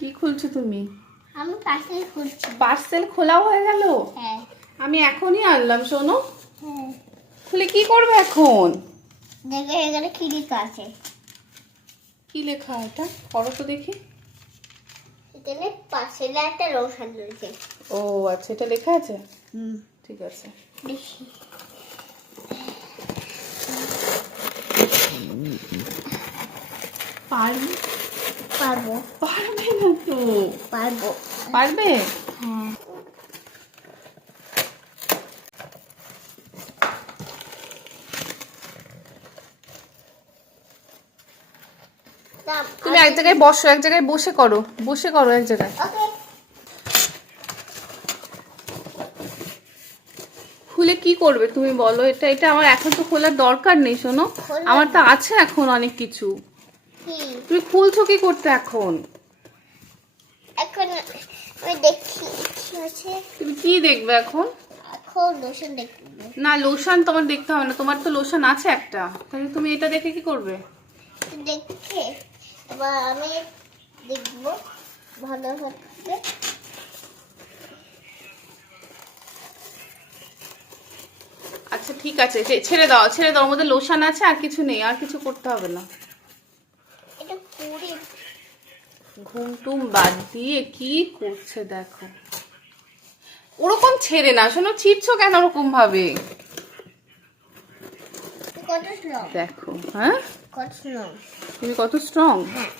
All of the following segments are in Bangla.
কি খুলছো তুমি? আমি পাশে খুলছি। পার্সেল খোলাও হয়ে গেল? হ্যাঁ। আমি এখনই আনলাম শোনো। হ্যাঁ। খুলে কি করবে এখন? দেখে এখানে কি লেখা আছে? কি লেখা এটা? পড়ো তো দেখি। এখানে পাশে একটা রোশন রয়েছে। ও আচ্ছা এটা লেখা আছে? হুম। ঠিক আছে। দেখি। পারবে? পারব। পারবে না তো। পারব। পারবে? হ্যাঁ তুমি এক জায়গায় বসো এক জায়গায় বসে করো বসে করো এক জায়গায়। খুলে কি করবে তুমি বলো? এটা এটা আমার এখন তো খোলার দরকার নেই শোনো। আমার তো আছে এখন অনেক কিছু। তুমি খুলছো কি করতে এখন। এখন আমি দেখি কি আছে তুমি কি দেখবে এখন? এখন রোশন দেখব। না লোশন তোমার দেখতে হবে না। তোমার তো লোশন আছে একটা। তাহলে তুমি এটা দেখে কি করবে? দেখে এবার আমি দেখব ভালো হচ্ছে। আচ্ছা ঠিক আছে। ছেড়ে দাও ছেড়ে দাও। ওর মধ্যে লোশন আছে আর কিছু নেই। আর কিছু করতে হবে না এটা পুরি ঘুম টুম বাদ দিয়ে কি করছে দেখো। ওরকম ছেড়ে না শোনো ছিটছো কেন ওরকম ভাবে দেখো হ্যাঁ? তুমি কত স্ট্রং হ্যাঁ।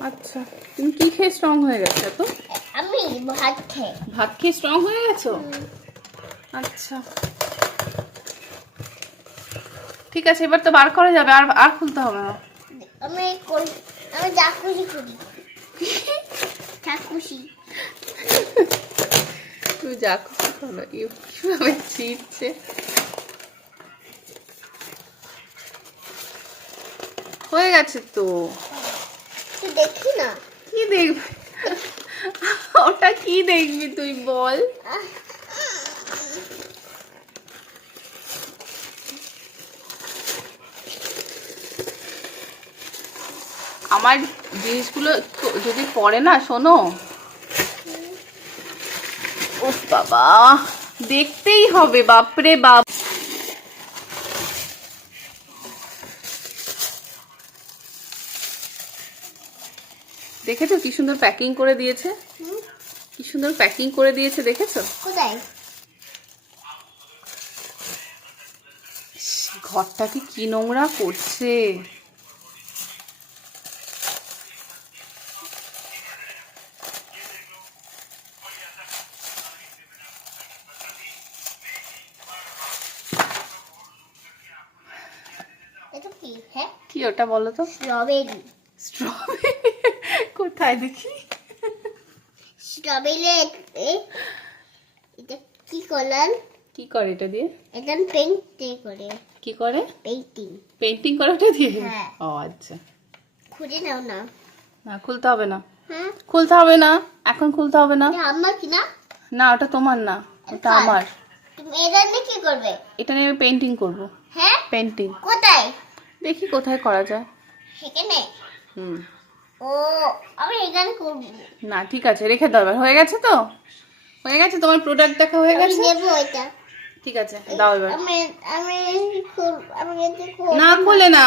আচ্ছা তুমি কি খেয়ে স্ট্রং হয়ে গেছো তো আমি ভাত খেয়ে। ভাত খেয়ে স্ট্রং হয়ে গেছো? আচ্ছা। ঠিক আছে এবার তো বার করা যাবে আর আর খুলতে হবে না। আমি আমি যা খুশি করি। তুই যা খুশি করো ইউ কীভাবে ছিটছে হয়ে গেছে তো দেখি না কি দেখবি ওটা কি দেখবি তুই বল আমার জিনিসগুলো যদি পড়ে না শোনো। ও বাবা দেখতেই হবে বাপরে বাপ। দেখেছ কি সুন্দর প্যাকিং করে দিয়েছে? কি সুন্দর প্যাকিং করে দিয়েছে দেখেছ? কোথায়? ঘরটাকে কি নোংরা করছে এটা কি হ্যাঁ? কি ওটা বলো তো? স্ট্রবেরি স্ট্রবেরি কোথায় দেখি? স্ট্রবেরি এটা কি কি করে এটা দিয়ে? এটা পেন্ট করে। কি করে? পেন্টিং পেন্টিং করে ওটা দিয়ে? হ্যাঁ। ও আচ্ছা। খুঁজে নাও না। না খুলতে হবে না। হ্যাঁ? খুলতে হবে না? এখন খুলতে হবে না? আমার কি না? না ওটা তোমার না। ওটা আমার। তুমি এটা নিয়ে কি করবে? এটা নিয়ে আমি পেন্টিং করব। হ্যাঁ? পেন্টিং কোথায়? দেখি কোথায় করা যায়। সেখানে? হুম। ও আমি এখানে করব না ঠিক আছে রেখে দাও এবার। হয়ে গেছে তো? হয়ে গেছে? তোমার প্রোডাক্ট দেখা হয়ে আমি গেছে? নেব এটা। ঠিক আছে দাও এবার। আমি আমি আমি না খুলে না।